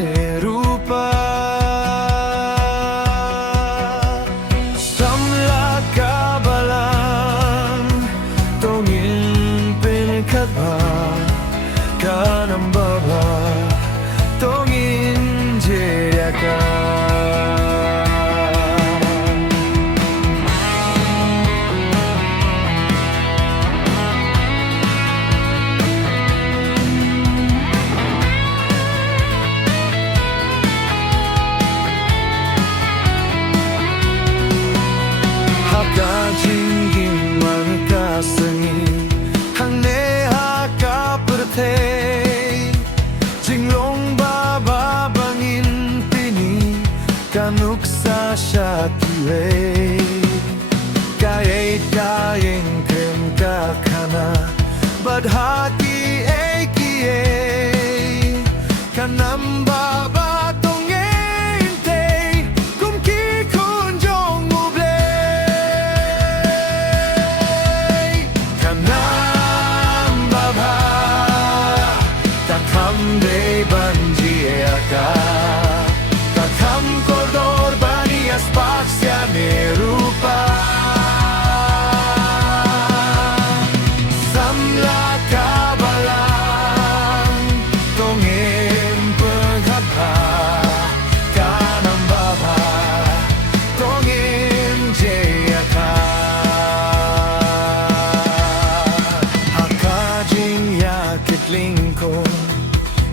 siane rupa samla kabalang tongin pinakadba kanang baba tongin jeyaka Jingin manka sengin hang ne haka pertei jinglong baba bangin pini kanuk sa shatue kae kaeng kem ka kana badhati ekie kanam baba Takam koridor bani siane rupa samla kabalang tongin penghadha kanang baba tongin jeyaka hakajing yakit lingkong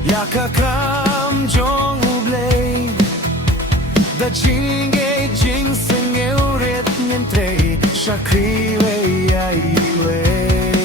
yakakam jong ublay da jinge jing sing euret niente shakriwe ya iwe